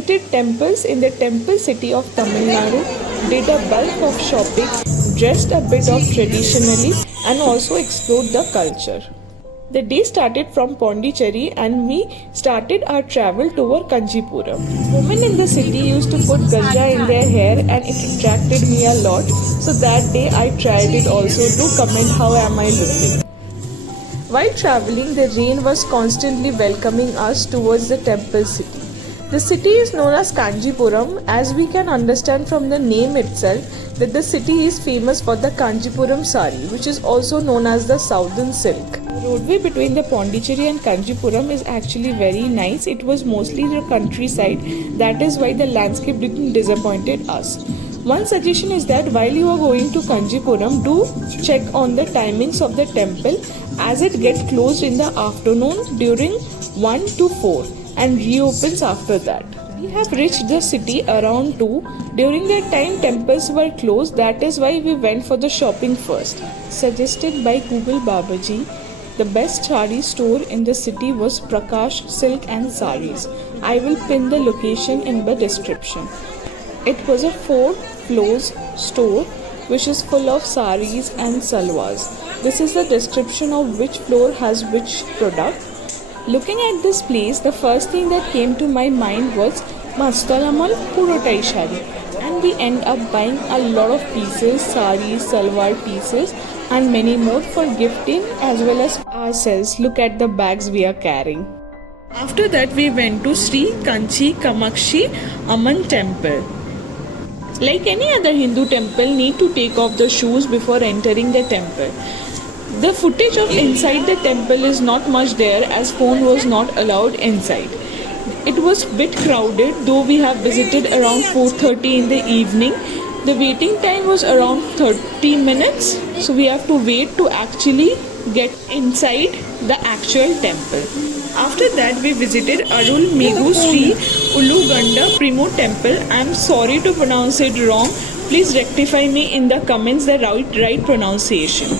visited temples in the temple city of Tamil Nadu, did a bulk of shopping, dressed a bit of traditionally, and also explored the culture. The day started from Pondicherry and we started our travel toward Kanchipuram. Women in the city used to put ganja in their hair and it attracted me a lot. So that day I tried it also. Do comment how am I looking. While traveling, the rain was constantly welcoming us towards the temple city. The city is known as Kanchipuram, as we can understand from the name itself that the city is famous for the Kanchipuram sari, which is also known as the southern silk. The roadway between the Pondicherry and Kanchipuram is actually very nice. It was mostly the countryside, that is why the landscape didn't disappoint us. One suggestion is that while you are going to Kanchipuram, do check on the timings of the temple as it gets closed in the afternoon during 1 to 4 and reopens after that. We have reached the city around 2. During that time temples were closed, that is why we went for the shopping first. Suggested by Google Babaji, the best sari store in the city was Prakash Silk and Saris. I will pin the location in the description. It was a 4 floors store which is full of saris and salwars. This is the description of which floor has which product. Looking at this place, the first thing that came to my mind was Mastalamal Purotai Shari, and we end up buying a lot of pieces, saris, salwar pieces and many more for gifting as well as ourselves. Look at the bags we are carrying. After that we went to Sri Kanchi Kamakshi Amman temple. Like any other Hindu temple, need to take off the shoes before entering the temple. The footage of inside the temple is not much there as phone was not allowed inside. It was bit crowded though we have visited around 4:30 in the evening. The waiting time was around 30 minutes, so we have to wait to actually get inside the actual temple. After that we visited Arul Meghu Sri Uluganda Primo temple. I am sorry to pronounce it wrong. Please rectify me in the comments the right pronunciation.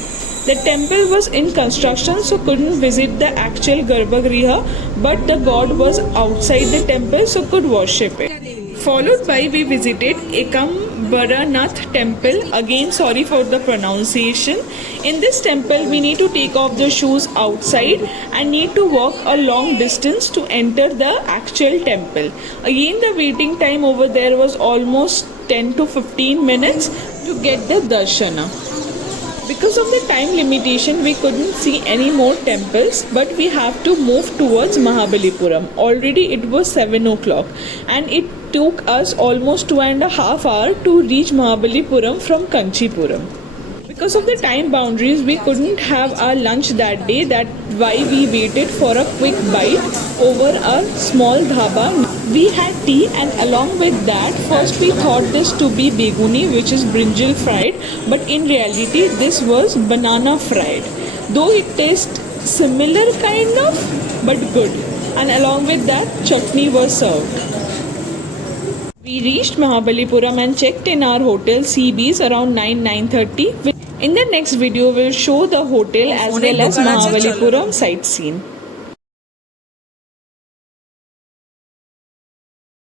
The temple was in construction, so couldn't visit the actual Garbhagriha, but the god was outside the temple, so could worship it. Followed by we visited Ekambaranath temple. Again sorry for the pronunciation. In this temple we need to take off the shoes outside and need to walk a long distance to enter the actual temple. Again the waiting time over there was almost 10 to 15 minutes to get the darshana. Because of the time limitation, we couldn't see any more temples, but we have to move towards Mahabalipuram. Already it was 7 o'clock and it took us almost 2.5 hours to reach Mahabalipuram from Kanchipuram. Because of the time boundaries, we couldn't have our lunch that day. That's why we waited for a quick bite over a small dhaba. We had tea and along with that, first we thought this to be beguni, which is brinjal fried, but in reality this was banana fried. Though it tastes similar kind of, but good. And along with that, chutney was served. We reached Mahabalipuram and checked in our hotel Seabees around 9:30. In the next video, we'll show the hotel as well as Mahabalipuram sightseeing.